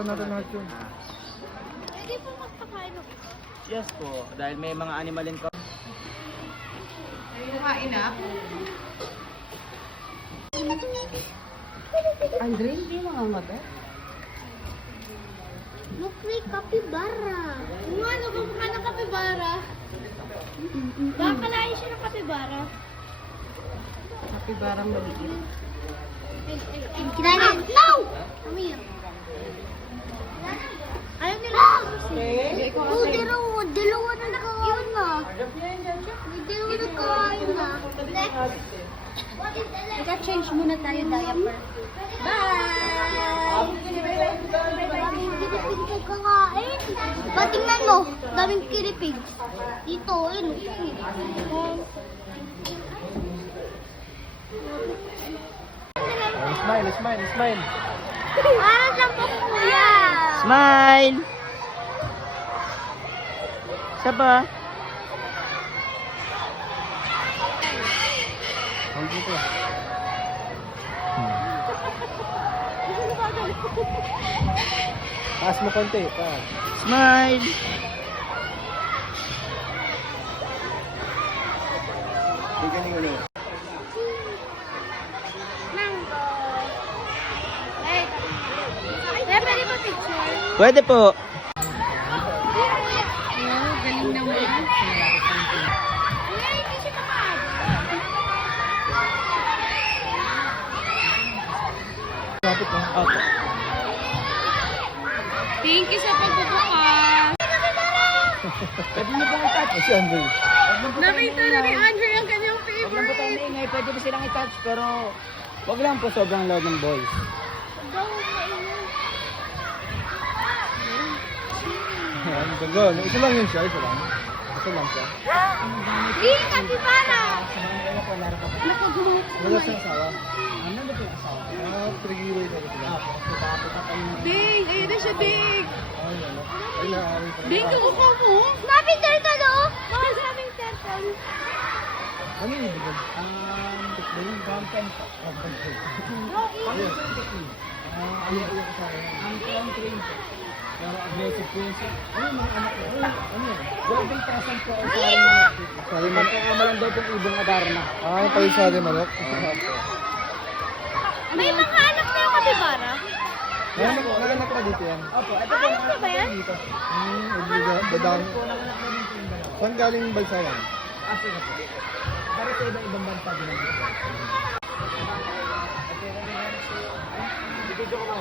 Nakalimutan natin lahat yun. Pwede po magpakain ako. Yes po, dahil may mga animal in Kumain na? Andre, hindi mga mabet. Look like capybara. Kung ano, kumukha ng capybara. Baka kalahin siya ng capybara. Kapibarang maliit. Kinain. No! Kami yun. Ayaw nila. Oh, dalawa na nakain na. May dalawa na nakain na. Naka-change muna tayo diaper. Bye! Daming kilipig sa kakain. Tingnan mo, daming kilipig. Dito, ayun. Smile, smile, smile. Para lang po kuya. Smile! Isa ba? Hold mo to. Taas mo konti. Taas. Smile! Bigyan niyo ulit. Mango. Wait. Kaya pwede ba picture? Pwede po. Oh, galing naman. Kuya, hindi siya makaagad. Lapit na. Opo. Thank you sa pagbubuka. Pwede mo pong i-touch. Si Andre. Nakita na ni Andre ang kanyang Huwag lang po tayo favorite. maingay. Pwede po silang i-touch pero huwag lang po sobrang loud ng voice. Daw, mainit. Ang ganda. Isa lang yun siya. Isa lang. Isa lang siya. Hindi, capybara. Naku, gumawa ko Wala kumain. siyang asawa. Ano ba po yung asawa? 3 years na sila. Bing, ayun na siya, Bing. Ay, ano. Ay, naaawi pa. Bing, kukuha mo. Daming turtle, oh. Mga daming turtle. Ano yung ibig? Yung brown po. Ayun. Ayun yung kasama. Ang crown train po. Pero aggressive po yun siya. Ano yung mga anak ko? Ano yun? Golden Crescent po. Ang parang manok. Sorry, man. Pagkakamalan daw pong ibong adarna. Ah, yung palisade manok? May mga anak na yung capybara. Nakanak na dito yan. Opo, ito po. Anak na ba yan? Dito. Dadang. Po, nanganak na din po yung dalawa. Saan galing yung bansa yan? Africa po. Para sa ibang bansa din naman po. Video ko ba?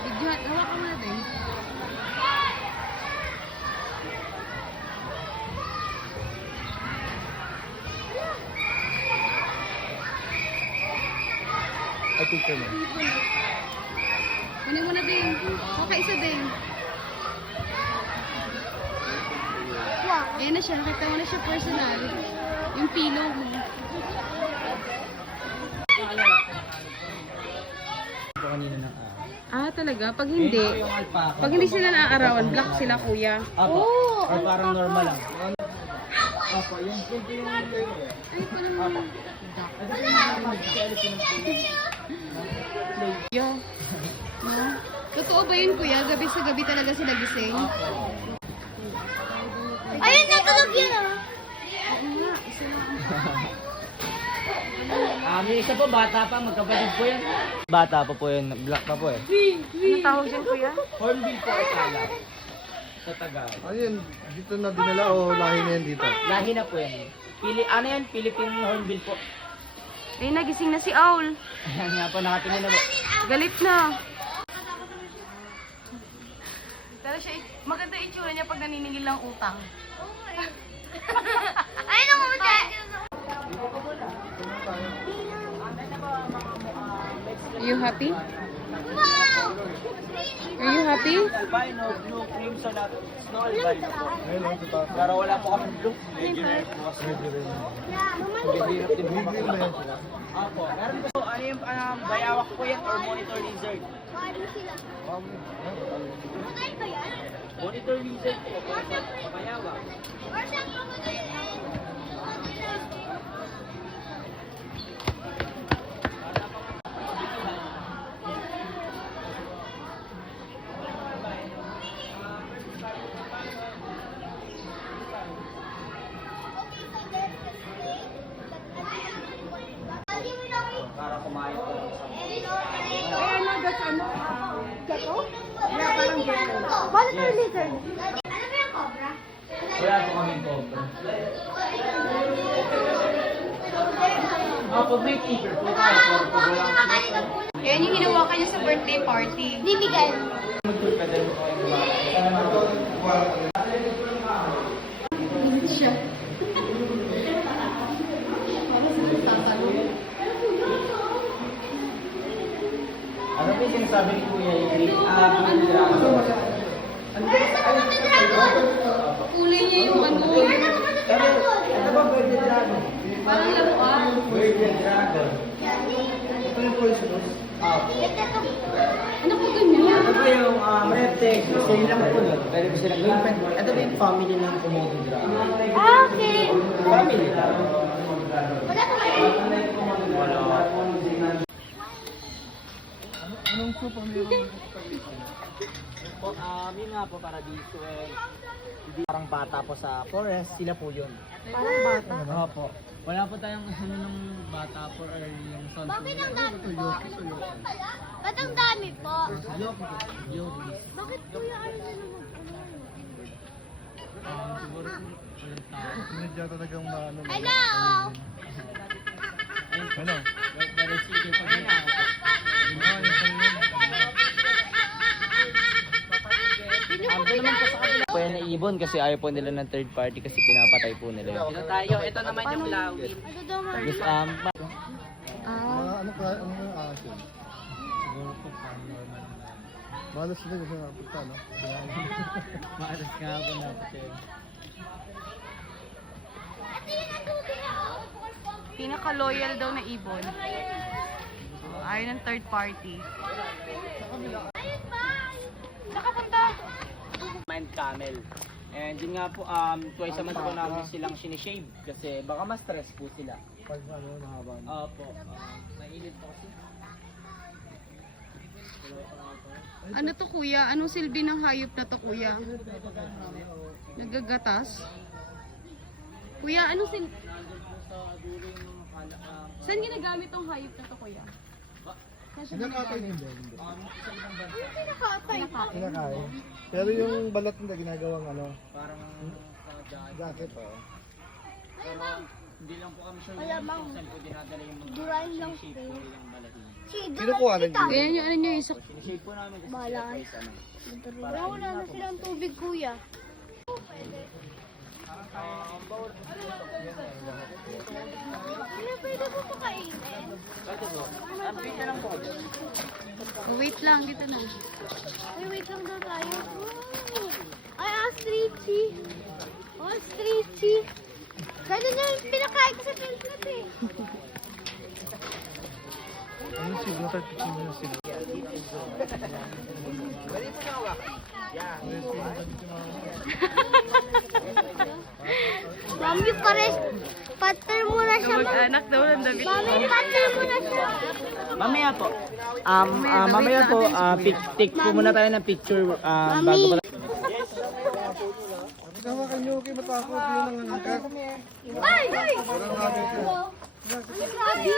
Bigyan, hawakan mo na, Bing. Ay, picture mo. Kunin mo na, Bing. Okay, isa, Bing. Wow. Ayan na siya, nakita mo na siya personal. Yung pillow mo. Ito kanina ng Talaga? Pag hindi, yung alpaca. pag hindi sila naaarawan, black sila, kuya. Apo. Oh, Or parang alpaca. normal lang. Apo, yung simple yung Ay, pa naman. Yo. No? Totoo ba yun, kuya? Gabi sa gabi talaga sila gising? Ayun, natulog yun, oh. Oo nga, isa lang ang May isa po, bata pa, magkapatid po yan. Bata pa po yun, black pa po eh. Ano tawag dyan, kuya? Hornbill po ay kala. Sa Tagalog. Ano yun? Dito na dinala o lahi na yan dito? Lahi na po yan. Ano yan? Philippine Hornbill po. Ay, nagising na si Owl. Ayan nga po, nakatingin na po. Galit na. Tara siya, maganda itsura niya pag naniningil lang utang. Ayun ang kumita. Are you happy? Wow! Are you happy? Albino, blue, crimson at snow albino po. Ayun lang, ito. Pero wala po kami blue. Medyo rare po kasi. Pagkabirap din po. Bigil na yan sila. Opo. Meron po, ano yung bayawak po yan or monitor lizard? Paano sila? Kumakain ba yan? Monitor lizard po. Bayawak. Or siyang kumakain? Bakit yung lizard? Ano ba yung cobra? Wala po kaming cobra. Pag may keeper po tayo, pag wala Yan yung hinawakan niya sa birthday party. Di Miguel. magpipedal po kayo Siya. Ano po yung sinasabi ni Kuya Yuri? Green Dragon. Kulay niya yung ano. Ito ba Bird Dragon? Parang laruan. Bird Dragon. Ito yung poisonous. Ano po ganyan? Ito ba yung red text? Same lang po nun. Pwede po silang gawin. Ito ba yung family ng Komodo Dragon? Ah, okay. Family. Wala pa kayo. Anong soup ang meron? Po, yun nga po paradiso eh. Hindi parang bata po sa forest, sila po yun. Parang bata. Opo. Wala po tayong ano ng bata po or yung son. Bakit ang dami po? Ba't ang dami po? Yogi. Bakit kuya ano na naman? Siguro walang tao. Medyo talagang maano. Hello! Ano? Pero sige pa rin ako. Kaya naibon kasi ayaw po nila ng third party kasi pinapatay po nila yun. Ito tayo, ito naman yung lawin. Ano daw man? Yes, Ano yung asin? Siguro po malas sila kasi napunta, no? maalas nga po natin. Pinaka-loyal daw na ibon. Ayaw ng third party. Nakapunta. Mind camel. And yun nga po, twice a month po namin silang sinishave kasi baka ma-stress po sila. Pag ano, mahaba. Opo, nainit po kasi. Ano to kuya? Anong silbi ng hayop na to kuya? Nagagatas? Kuya, anong silbi? Saan ginagamit tong hayop na to kuya? Sinakatay din ba? Nakatay. Sinakatay. Pero yung balat nila ginagawang ano, Parang jacket oh. pero hindi lang po kami sure Malamang. kung saan po dinadala yung mga Durain lang shape po. po yung balahin. Kinukuha na kita. Ayan yung ano nyo, isa. Sinishave po namin kasi Bahala. sila twice a month. Wala na silang tubig kuya. Kuya, pwede po pakainin? Pwede po. Pwede lang po. Wait lang, dito na. Ay, wait lang daw tayo. Ay, ostrichy. Ostrichy. Ganun yung pinakain ko sa Pilsnet eh. Ano siguro tatipin mo na sila. Mami, pares. Patter mo na siya. Mag-anak daw ng David. Mami, patter mo na siya. Mamaya po. Mamaya po, take po muna tayo ng picture bago Mami. pa. Hawakan niyo, okay, matakot yun ang angkat. Ay! Ay! Parang rabbit yun. Sabi!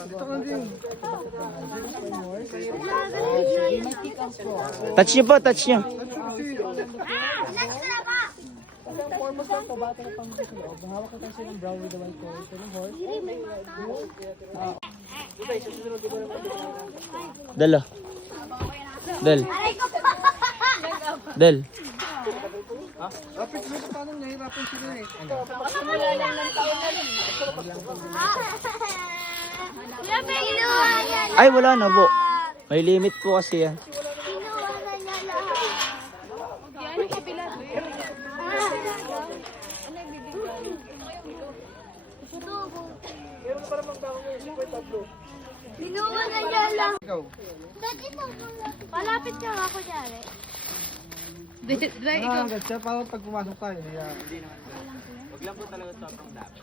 Dito ka din. Touch niyo po, touch niyo. Relax na ba? Dalo. Del. Aray ko pa! Del. Rapid mo sa paano nahirapan sila eh. Kuya, kinuha niya Ay, wala na po. May limit po kasi yan. Kinuha na niya lahat. Yan yung kabila. Kinuha na niya lahat. Ikaw. Dati mo, palapit ka nga kunyari. Dry, ikaw. Agad siya, para pag pumasok tayo, niya. Wag lang po talaga ito ang dapat.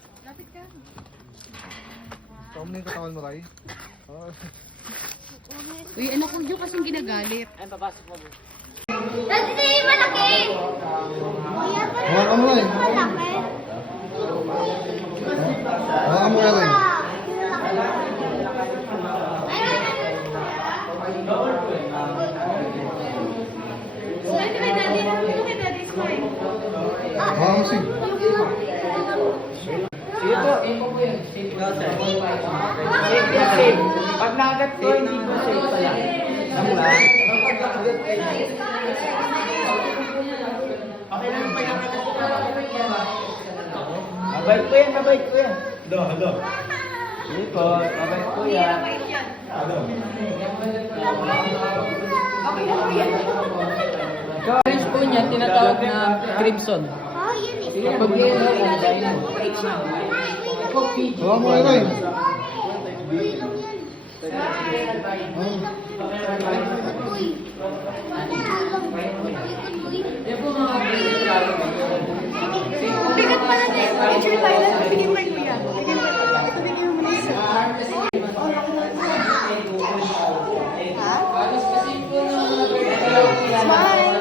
Ikaw mo na yung katawan mo, Ray. Oh. Uy, anak ko yun kasing ginagalit. Ay, papasok po. Dati na yung malaki! Kuya, Hawakan mo, Ray. malaki. Hawakan mo, Ray. Malaki. Safe. Pag nakagat ko, hindi po safe pala. Okay lang pa yung mabait po yan, mabait po yan. Hindi po, mabait po yan. Orange po niya, tinatawag na crimson. Ah, yan eh. Kapag yun, Hawa mo na rin. Bigat pala din. Picture tayo lang. Bigyan mo kay kuya. Bigyan mo na isa. Smile.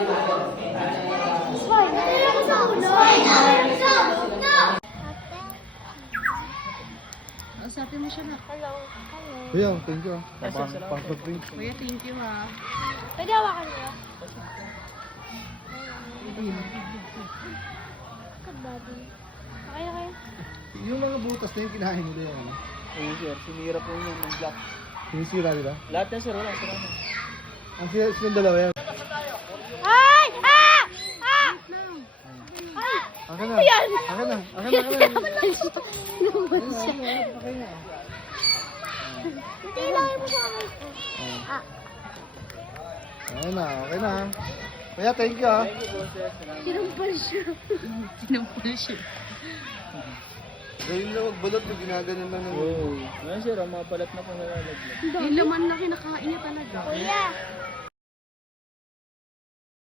Usapin mo siya na. Hello. Kuya, thank you. Pang soft drinks. Kuya, thank you ha. Pwede hawakan niyo? Good buddy. Okay na kayo? Yung mga butas na yung kinain nila yan. Oo sir, sinira po niya ng black. Sinisira nila. Lahat na sir, wala sir. Ang silang dalawa yan. Ay! Ah! Ah! Ah! Akin na. Yan! Akin na. Akin na. Akin na. Lumot siya. Akin na. Hindi lang mo sa akin. Ah. Ayan na. Okay na. Kuya, thank you ah. Sinampal siya. Sinampal siya. Gawin na magbalot na ginaganon lang ng... Oo. Ngayon sir, ang mga balat na po nalalaglag. Yung laman na kinakain niya talaga. Kuya,